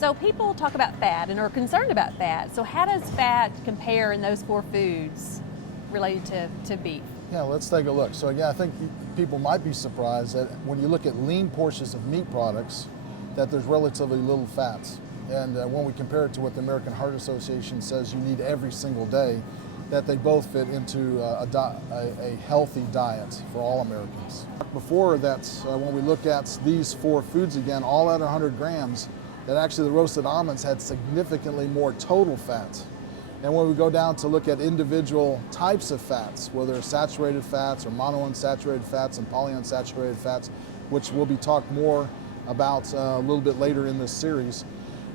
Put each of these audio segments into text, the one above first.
So people talk about fat and are concerned about fat. So how does fat compare in those four foods related to beef? Yeah, let's take a look. So again, I think people might be surprised that when you look at lean portions of meat products, that there's relatively little fats. And when we compare it to what the American Heart Association says you need every single day, that they both fit into a healthy diet for all Americans. Before that, when we look at these four foods again, all at 100 grams, that actually the roasted almonds had significantly more total fat. And when we go down to look at individual types of fats, whether it's saturated fats or monounsaturated fats and polyunsaturated fats, which we'll be talking more about a little bit later in this series,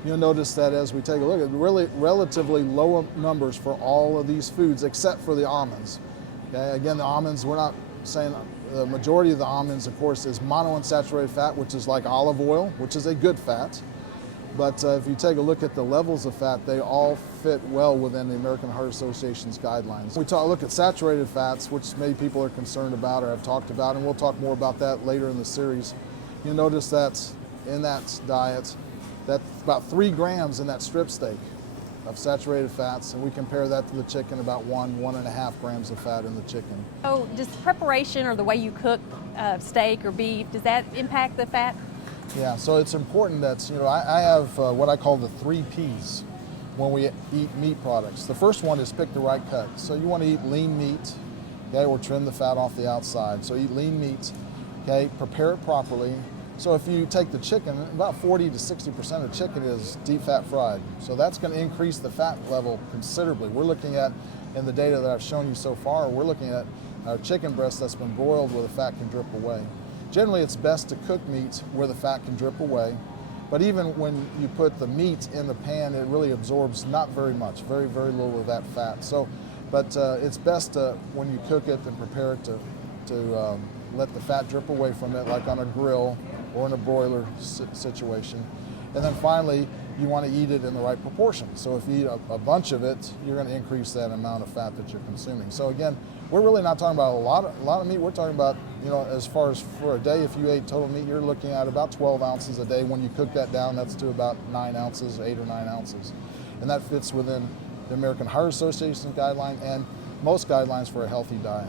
you'll notice that as we take a look at really relatively low numbers for all of these foods except for the almonds. Okay? Again, the almonds, we're not saying the majority of the almonds, of course, is monounsaturated fat, which is like olive oil, which is a good fat. But if you take a look at the levels of fat, they all fit well within the American Heart Association's guidelines. We look at saturated fats, which many people are concerned about or have talked about, and we'll talk more about that later in the series. You'll notice that in that diet, that's about 3 grams in that strip steak of saturated fats, and we compare that to the chicken, about 1.5 grams of fat in the chicken. So does preparation or the way you cook steak or beef, does that impact the fat? Yeah, so it's important that, I have what I call the 3 Ps when we eat meat products. The first one is pick the right cut. So you want to eat lean meat, okay, or trim the fat off the outside. So eat lean meat, okay, prepare it properly. So if you take the chicken, about 40 to 60% of chicken is deep fat fried. So that's going to increase the fat level considerably. We're looking at, in the data that I've shown you so far, we're looking at our chicken breast that's been broiled where the fat can drip away. Generally, it's best to cook meat where the fat can drip away, but even when you put the meat in the pan, it really absorbs not very much, very, very little of that fat. So, but it's best when you cook it and prepare it to let the fat drip away from it, like on a grill or in a broiler situation. And then finally, you want to eat it in the right proportion. So if you eat a bunch of it, you're going to increase that amount of fat that you're consuming. So again, we're really not talking about a lot of meat. We're talking about, as far as for a day, if you ate total meat, you're looking at about 12 ounces a day. When you cook that down, that's to about 9 ounces, 8 or 9 ounces. And that fits within the American Heart Association guideline and most guidelines for a healthy diet.